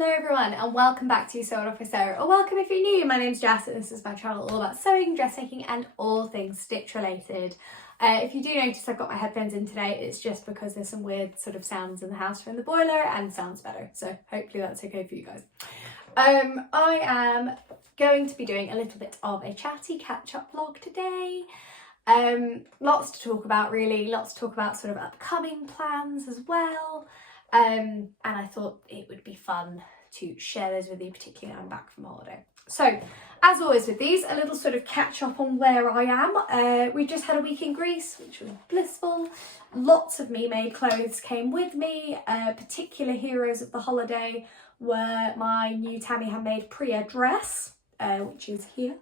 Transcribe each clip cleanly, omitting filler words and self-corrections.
Hello everyone and welcome back to Sew It Off with Sarah, or welcome if you're new. My name's Jess and this is my channel all about sewing, dressmaking and all things stitch related. If you do notice I've got my headphones in today, it's just because there's some weird sort of sounds in the house from the boiler and sounds better, so hopefully that's okay for you guys. I am going to be doing a little bit of a chatty catch-up vlog today. Lots to talk about really, lots to talk about sort of upcoming plans as well. And I thought it would be fun to share those with you, particularly when I'm back from holiday. So, as always with these, a little sort of catch up on where I am. We just had a week in Greece, which was blissful. Lots of me-made clothes came with me. Particular heroes of the holiday were my new Tammy Handmade Priya dress, which is here.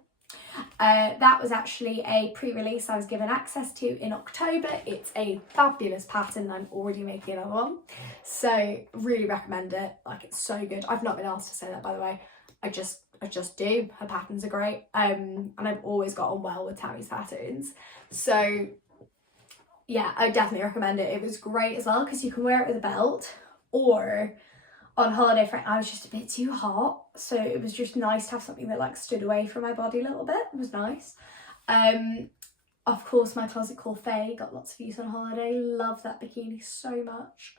That was actually a pre-release I was given access to in October. It's a fabulous pattern. I'm already making another one, so really recommend it. Like, it's so good. I've not been asked to say that, by the way. I just do. Her patterns are great, and I've always got on well with Tammy's patterns, so yeah, I definitely recommend it. It was great as well because you can wear it with a belt, or on holiday, I was just a bit too hot, so it was just nice to have something that like stood away from my body a little bit. It was nice. Of course, my closet called Faye got lots of use on holiday. Love that bikini so much.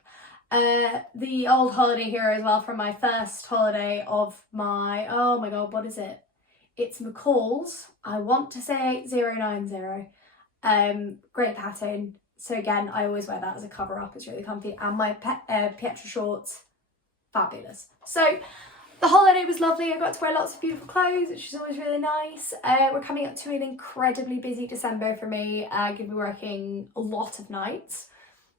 The old holiday hero as well from my first holiday of my, oh my god, what is it? It's McCalls. I want to say 090. Great pattern. So again, I always wear that as a cover up. It's really comfy. And my Pietra shorts, fabulous. So the holiday was lovely. I got to wear lots of beautiful clothes, which is always really nice. We're coming up to an incredibly busy December for me. I'm going to be working a lot of nights,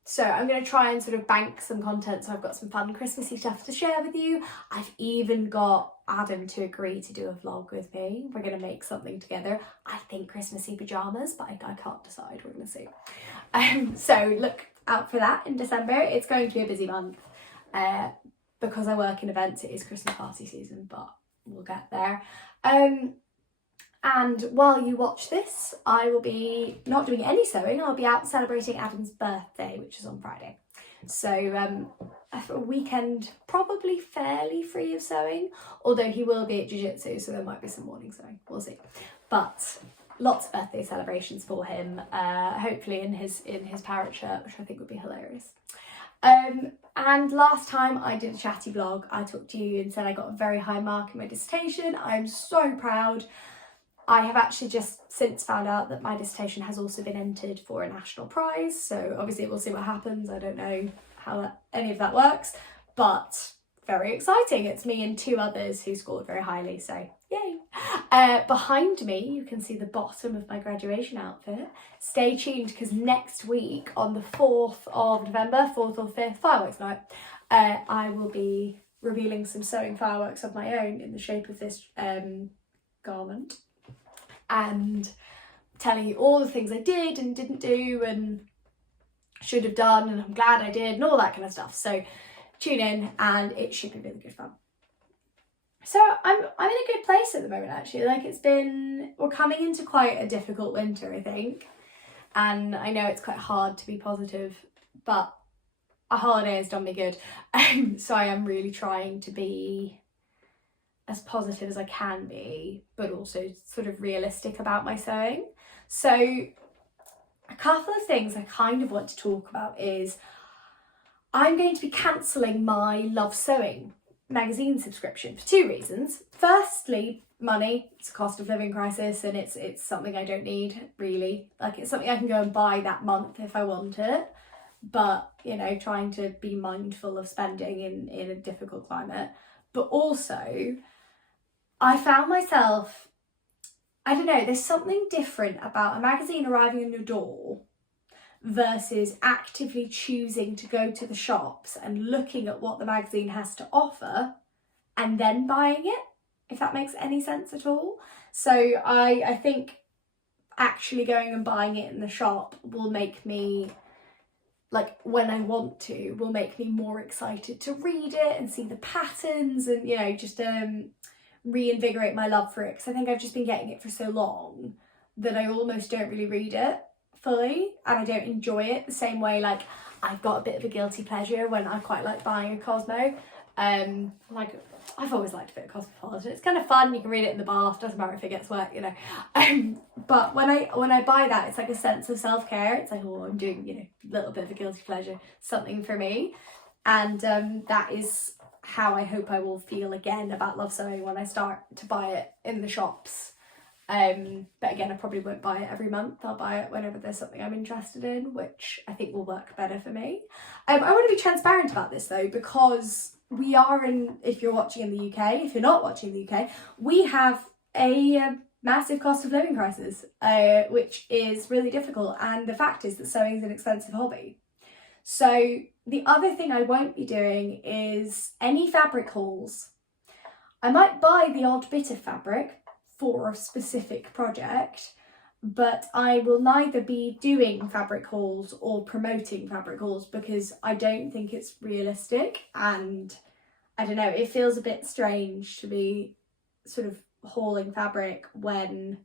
so I'm going to try and sort of bank some content so I've got some fun Christmassy stuff to share with you. I've even got Adam to agree to do a vlog with me. We're going to make something together. I think Christmassy pyjamas, but I can't decide. We're going to see. So look out for that in December. It's going to be a busy month. Because I work in events, it is Christmas party season, but we'll get there. And while you watch this, I will be not doing any sewing. I'll be out celebrating Adam's birthday, which is on Friday. So a weekend probably fairly free of sewing, although he will be at jiu-jitsu, so there might be some morning sewing. We'll see. But lots of birthday celebrations for him, hopefully in his parrot shirt, which I think would be hilarious. And last time I did a chatty vlog, I talked to you and said I got a very high mark in my dissertation. I'm so proud. I have actually just since found out that my dissertation has also been entered for a national prize, so obviously we'll see what happens. I don't know how any of that works, but very exciting. It's me and two others who scored very highly, so yay. Behind me you can see the bottom of my graduation outfit. Stay tuned because next week on the 4th of November, 4th or 5th, fireworks night, I will be revealing some sewing fireworks of my own in the shape of this garment, and telling you all the things I did and didn't do and should have done and I'm glad I did and all that kind of stuff. So tune in and it should be really good fun. So I'm in a good place at the moment actually. Like, we're coming into quite a difficult winter, I think, and I know it's quite hard to be positive, but a holiday has done me good. So I am really trying to be as positive as I can be, but also sort of realistic about my sewing. So a couple of things I kind of want to talk about is I'm going to be cancelling my Love Sewing magazine subscription for two reasons. Firstly, money. It's a cost of living crisis and it's something I don't need really. Like, it's something I can go and buy that month if I want it, but you know, trying to be mindful of spending in a difficult climate. But also I found myself, I don't know, there's something different about a magazine arriving on your door versus actively choosing to go to the shops and looking at what the magazine has to offer and then buying it, if that makes any sense at all. So I think actually going and buying it in the shop will make me, like, when I want to, will make me more excited to read it and see the patterns and, you know, just reinvigorate my love for it, because I think I've just been getting it for so long that I almost don't really read it fully and I don't enjoy it the same way. Like, I've got a bit of a guilty pleasure when I quite like buying a Cosmo Like, I've always liked a bit of cosmopolitan. It's kind of fun. You can read it in the bath. Doesn't matter if it gets wet, you know. But when I buy that, it's like a sense of self-care. It's like, oh, I'm doing, you know, a little bit of a guilty pleasure, something for me. And that is how I hope I will feel again about Love Sewing when I start to buy it in the shops. But again, I probably won't buy it every month. I'll buy it whenever there's something I'm interested in, which I think will work better for me. I want to be transparent about this though, because we are in, if you're watching in the UK, if you're not watching in the UK, we have a massive cost of living crisis, which is really difficult. And the fact is that sewing is an expensive hobby. So the other thing I won't be doing is any fabric hauls. I might buy the odd bit of fabric for a specific project, but I will neither be doing fabric hauls or promoting fabric hauls because I don't think it's realistic, and I don't know, it feels a bit strange to be sort of hauling fabric when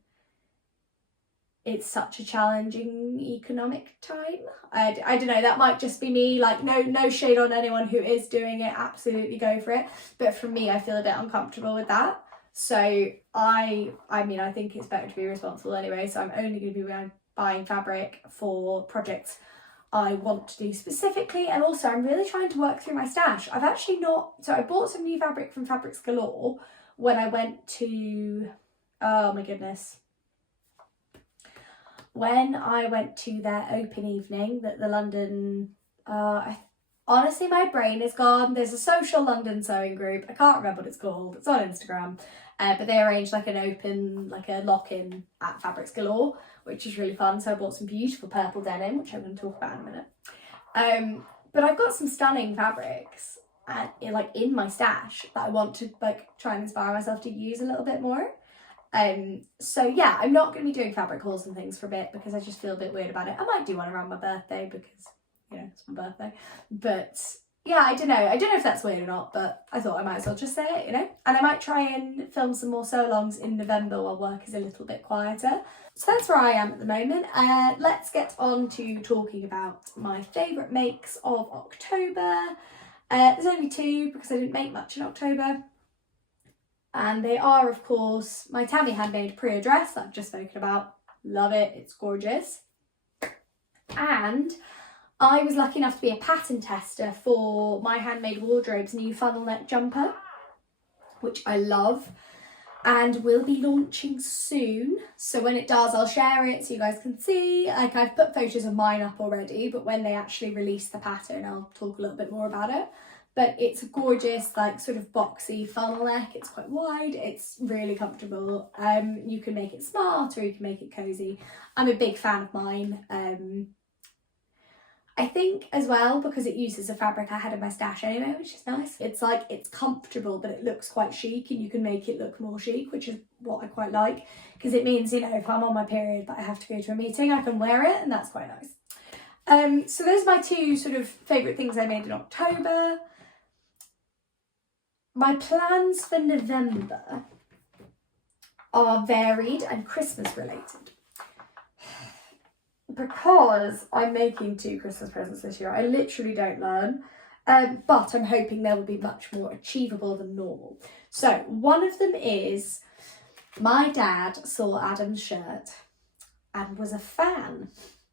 it's such a challenging economic time. I don't know, that might just be me, like no shade on anyone who is doing it, absolutely go for it, but for me I feel a bit uncomfortable with that. So I mean, I think it's better to be responsible anyway, so I'm only going to be buying fabric for projects I want to do specifically. And also I'm really trying to work through my stash. I've actually not, so I bought some new fabric from Fabrics Galore when I went to, oh my goodness, when I went to their open evening that the London, honestly my brain is gone, there's a social London sewing group, I can't remember what it's called, it's on Instagram, but they arranged like an open, like a lock-in at Fabrics Galore, which is really fun. So I bought some beautiful purple denim, which I'm going to talk about in a minute. But I've got some stunning fabrics like in my stash that I want to like try and inspire myself to use a little bit more. So yeah, I'm not going to be doing fabric hauls and things for a bit because I just feel a bit weird about it. I might do one around my birthday because, you know, it's my birthday, but yeah, I don't know if that's weird or not, but I thought I might as well just say it, you know. And I might try and film some more sew-alongs in November while work is a little bit quieter. So that's where I am at the moment. Let's get on to talking about my favourite makes of October. There's only two because I didn't make much in October. And they are, of course, my Tammy Handmade Priya dress that I've just spoken about. Love it, it's gorgeous. And I was lucky enough to be a pattern tester for my Handmade Wardrobe's new funnel neck jumper, which I love and will be launching soon. So when it does, I'll share it so you guys can see. Like, I've put photos of mine up already, but when they actually release the pattern, I'll talk a little bit more about it. But it's a gorgeous, like, sort of boxy funnel neck. It's quite wide, it's really comfortable. You can make it smart or you can make it cozy. I'm a big fan of mine. I think as well because it uses a fabric I had in my stash anyway, which is nice. It's like, it's comfortable, but it looks quite chic and you can make it look more chic, which is what I quite like. Because it means, you know, if I'm on my period but I have to go to a meeting, I can wear it and that's quite nice. So those are my two sort of favourite things I made in October. My plans for November are varied and Christmas related. Because I'm making 2 Christmas presents this year, I literally don't learn, but I'm hoping they will be much more achievable than normal. So one of them is my dad saw Adam's shirt and was a fan,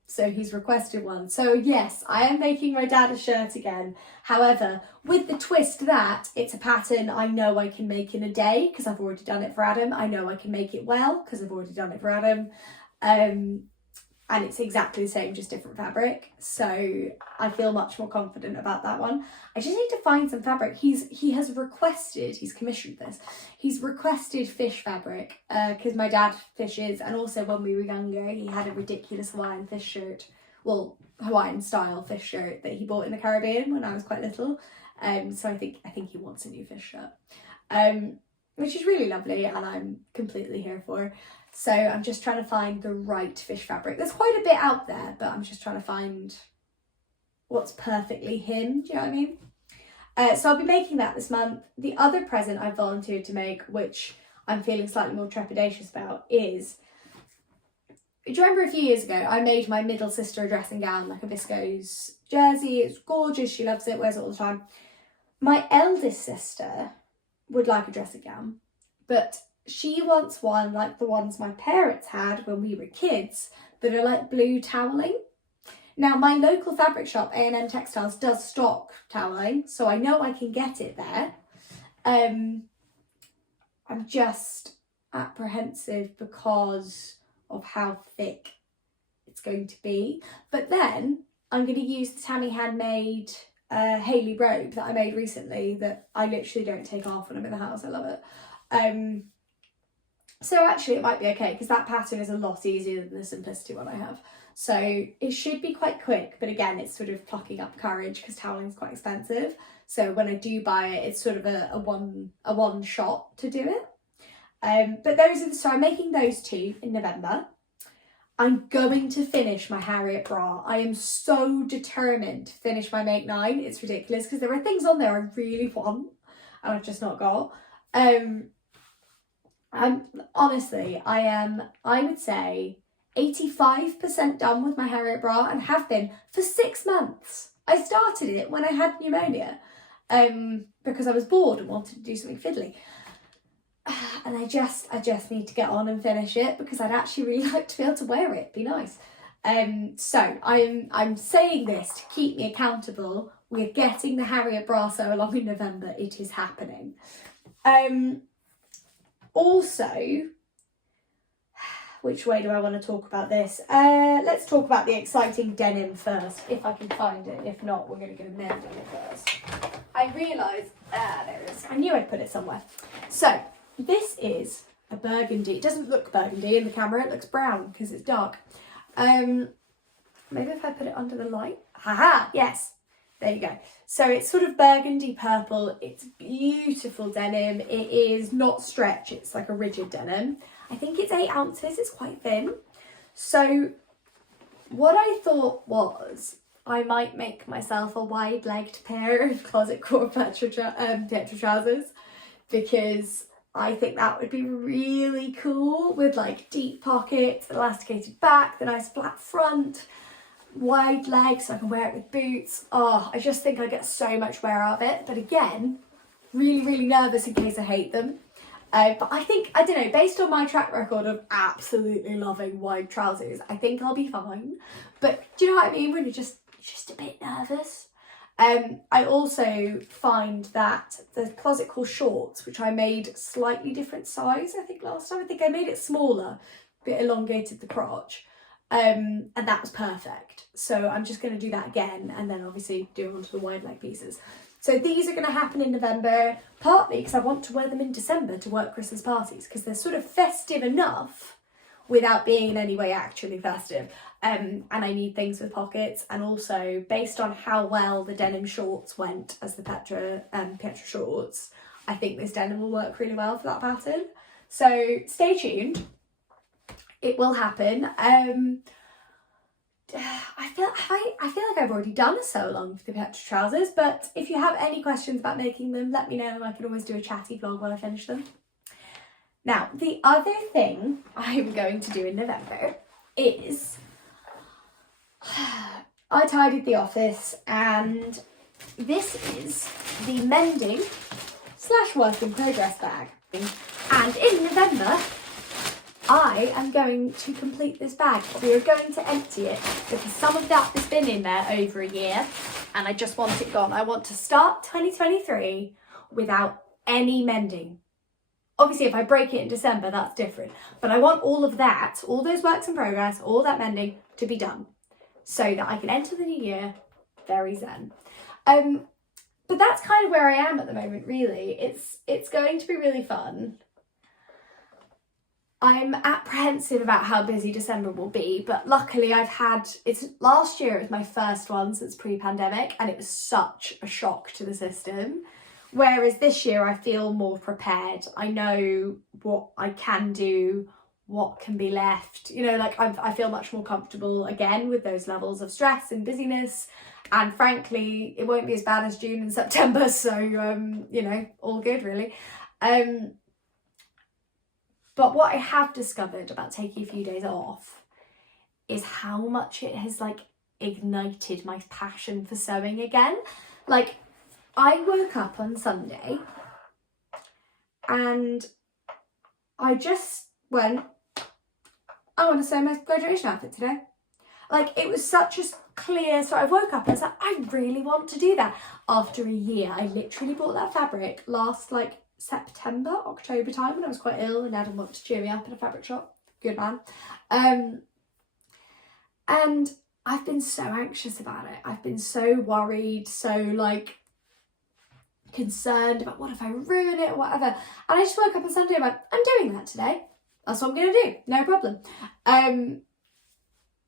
so he's requested one. So yes, I am making my dad a shirt again. However, with the twist that it's a pattern I know I can make in a day because I've already done it for Adam. I know I can make it well because I've already done it for Adam. And it's exactly the same, just different fabric. So I feel much more confident about that one. I just need to find some fabric. He has requested, he's commissioned this, he's requested fish fabric because my dad fishes, and also when we were younger, he had a ridiculous Hawaiian fish shirt, well, Hawaiian style fish shirt that he bought in the Caribbean when I was quite little. So I think he wants a new fish shirt, which is really lovely and I'm completely here for. So I'm just trying to find the right fish fabric. There's quite a bit out there, but I'm just trying to find what's perfectly him, do you know what I mean? So I'll be making that this month. The other present I volunteered to make, which I'm feeling slightly more trepidatious about, is, do you remember a few years ago, I made my middle sister a dressing gown, like a viscose jersey. It's gorgeous, she loves it, wears it all the time. My eldest sister would like a dressing gown, but she wants one like the ones my parents had when we were kids that are like blue toweling. Now, my local fabric shop, A&M Textiles, does stock toweling, so I know I can get it there. I'm just apprehensive because of how thick it's going to be. But then I'm going to use the Tammy Handmade Hayley Robe that I made recently that I literally don't take off when I'm in the house. I love it. So actually it might be okay because that pattern is a lot easier than the Simplicity one I have. So it should be quite quick, but again, it's sort of plucking up courage because toweling is quite expensive. So when I do buy it, it's sort of a one shot to do it. But so I'm making those two in November. I'm going to finish my Harriet bra. I am so determined to finish my Make 9. It's ridiculous because there are things on there I really want and I've just not got. I would say 85% done with my Harriet bra and have been for 6 months. I started it when I had pneumonia because I was bored and wanted to do something fiddly. And I just need to get on and finish it because I'd actually really like to be able to wear it. It'd be nice. So I'm saying this to keep me accountable. We're getting the Harriet bra sew along in November. It is happening. Also, which way do I want to talk about this? Let's talk about the exciting denim first, if I can find it. If not, we're going to go mending it first. I realised, there it is. I knew I'd put it somewhere. So, this is a burgundy. It doesn't look burgundy in the camera, it looks brown because it's dark. Maybe if I put it under the light. Haha, yes. There you go. So it's sort of burgundy purple. It's beautiful denim. It is not stretch. It's like a rigid denim. I think it's 8 ounces. It's quite thin. So what I thought was I might make myself a wide-legged pair of closet core Pietra trousers because I think that would be really cool with like deep pockets, elasticated back, the nice flat front, wide legs so I can wear it with boots. Oh, I just think I get so much wear out of it. But again, really, really nervous in case I hate them. But I think, I don't know, based on my track record of absolutely loving wide trousers, I think I'll be fine. But do you know what I mean? When you're just a bit nervous. I also find that the closet core shorts, which I made slightly different size, I think last time, I think I made it smaller, a bit elongated the crotch. And that was perfect. So I'm just going to do that again and then obviously do it onto the wide leg pieces. So these are going to happen in November, partly because I want to wear them in December to work Christmas parties because they're sort of festive enough without being in any way actually festive. And I need things with pockets, and also based on how well the denim shorts went as the Pietra shorts, I think this denim will work really well for that pattern. So stay tuned. It will happen. I feel like I've already done a sew along for the Pietra trousers, but if you have any questions about making them, let me know. I can always do a chatty vlog when I finish them. Now, the other thing I'm going to do in November is I tidied the office, and this is the Mending / work in progress bag. And in November, I am going to complete this bag. We are going to empty it because some of that has been in there over a year and I just want it gone. I want to start 2023 without any mending. Obviously, if I break it in December, that's different. But I want all of that, all those works in progress, all that mending to be done so that I can enter the new year very zen. But that's kind of where I am at the moment, really. It's going to be really fun. I'm apprehensive about how busy December will be, but luckily last year it was my first one since pre-pandemic and it was such a shock to the system. Whereas this year I feel more prepared. I know what I can do, what can be left. You know, like I feel much more comfortable again with those levels of stress and busyness. And frankly, it won't be as bad as June and September. So, you know, all good really. But what I have discovered about taking a few days off is how much it has like ignited my passion for sewing again. Like I woke up on Sunday and I just went, I want to sew my graduation outfit today. Like, it was such a clear, so I woke up and I was like, I really want to do that. After a year, I literally bought that fabric last like September, October time when I was quite ill and Adam wanted to cheer me up in a fabric shop. Good man. And I've been so anxious about it. I've been so worried, so like concerned about what if I ruin it or whatever. And I just woke up on Sunday and went, I'm doing that today. That's what I'm going to do. No problem.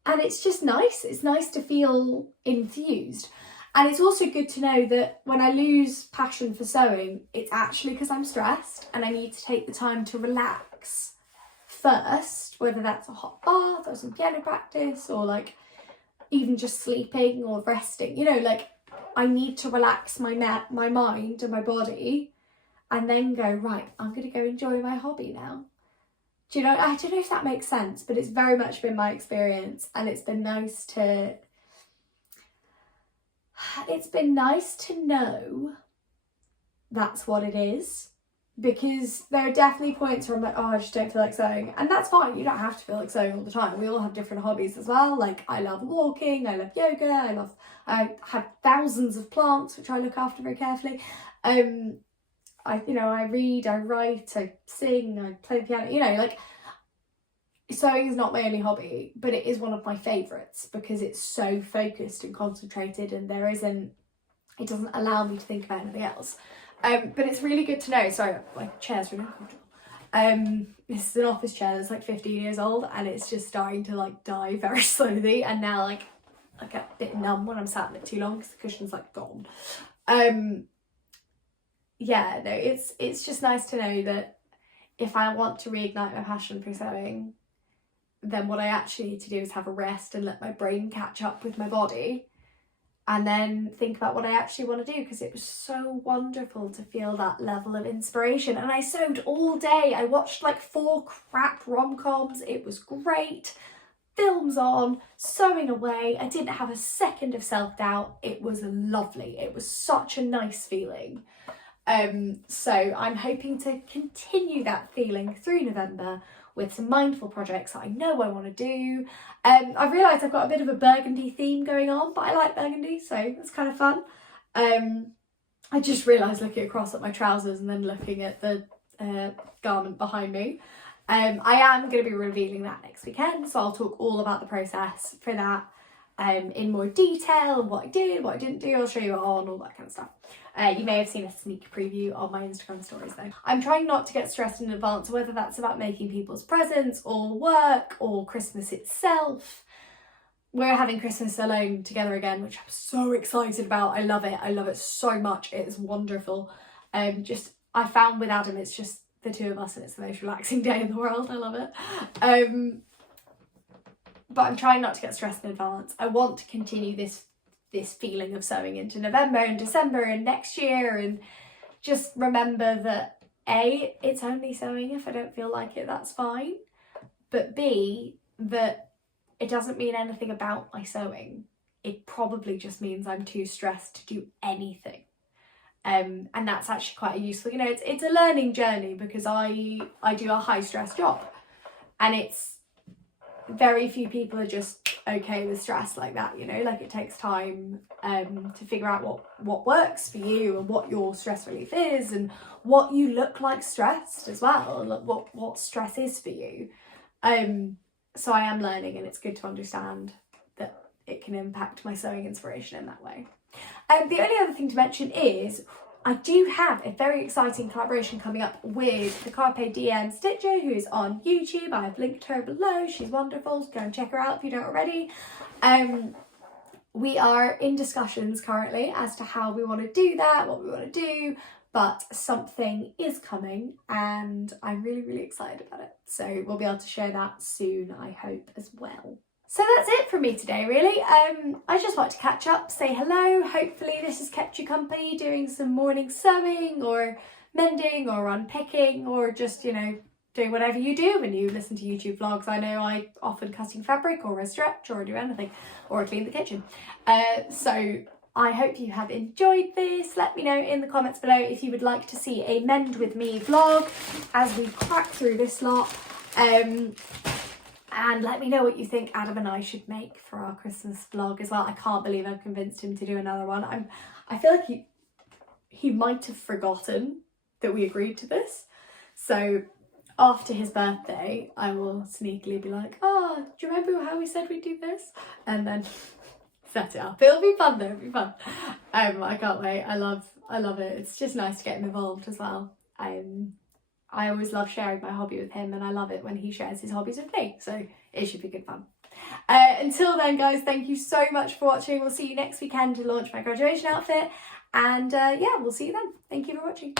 And it's just nice. It's nice to feel enthused. And it's also good to know that when I lose passion for sewing, it's actually because I'm stressed and I need to take the time to relax first, whether that's a hot bath or some piano practice or like even just sleeping or resting. You know, like I need to relax my mind and my body and then go, right, I'm going to go enjoy my hobby now. Do you know, I don't know if that makes sense, but it's very much been my experience, and it's been nice to know that's what it is, because there are definitely points where I'm like, oh, I just don't feel like sewing, and that's fine. You don't have to feel like sewing all the time. We all have different hobbies as well. Like I love walking, I love yoga, I have thousands of plants which I look after very carefully. I read, I write, I sing, I play the piano, you know, like sewing is not my only hobby, but it is one of my favourites because it's so focused and concentrated and it doesn't allow me to think about anything else. But it's really good to know. Sorry, my chair's really uncomfortable. This is an office chair that's like 15 years old and it's just starting to like die very slowly, and now like I get a bit numb when I'm sat in it too long because the cushion's like gone. Yeah, no, it's just nice to know that if I want to reignite my passion for sewing, then what I actually need to do is have a rest and let my brain catch up with my body and then think about what I actually want to do, because it was so wonderful to feel that level of inspiration. And I sewed all day. I watched like 4 crap rom-coms. It was great. Films on, sewing away. I didn't have a second of self-doubt. It was lovely. It was such a nice feeling. So I'm hoping to continue that feeling through November with some mindful projects that I know I want to do. I've realised I've got a bit of a burgundy theme going on, but I like burgundy, so that's kind of fun. I just realised looking across at my trousers and then looking at the garment behind me. I am going to be revealing that next weekend, so I'll talk all about the process for that in more detail, what I did, what I didn't do. I'll show you it on, all that kind of stuff. You may have seen a sneak preview on my Instagram stories though. I'm trying not to get stressed in advance, whether that's about making people's presents or work or Christmas itself. We're having Christmas alone together again, which I'm so excited about. I love it. I love it so much. It's wonderful. I found with Adam, it's just the two of us and it's the most relaxing day in the world. I love it. But I'm trying not to get stressed in advance. I want to continue this feeling of sewing into November and December and next year, and just remember that A, it's only sewing. If I don't feel like it, that's fine. But B, that it doesn't mean anything about my sewing. It probably just means I'm too stressed to do anything. And that's actually quite useful. You know, it's a learning journey because I do a high stress job, and it's very few people are just okay with stress like that, you know, like it takes time to figure out what works for you and what your stress relief is and what you look like stressed as well, and what stress is for you. So I am learning, and it's good to understand that it can impact my sewing inspiration in that way. The only other thing to mention is I do have a very exciting collaboration coming up with the Carpe Diem Stitcher, who is on YouTube. I have linked her below. She's wonderful. Go and check her out if you don't already. We are in discussions currently as to how we want to do that, what we want to do, but something is coming and I'm really, really excited about it. So we'll be able to share that soon, I hope, as well. So that's it from me today, really. I just like to catch up, say hello. Hopefully this has kept you company doing some morning sewing or mending or unpicking or just, you know, doing whatever you do when you listen to YouTube vlogs. I know I often cutting fabric or a stretch or do anything or clean the kitchen. So I hope you have enjoyed this. Let me know in the comments below if you would like to see a Mend With Me vlog as we crack through this lot. And let me know what you think Adam and I should make for our Christmas vlog as well. I can't believe I've convinced him to do another one. I feel like he might have forgotten that we agreed to this. So after his birthday, I will sneakily be like, oh, do you remember how we said we'd do this? And then set it up. It'll be fun though, it'll be fun. I can't wait. I love it. It's just nice to get him involved as well. I always love sharing my hobby with him, and I love it when he shares his hobbies with me. So it should be good fun. Until then, guys, thank you so much for watching. We'll see you next weekend to launch my graduation outfit. And yeah, we'll see you then. Thank you for watching.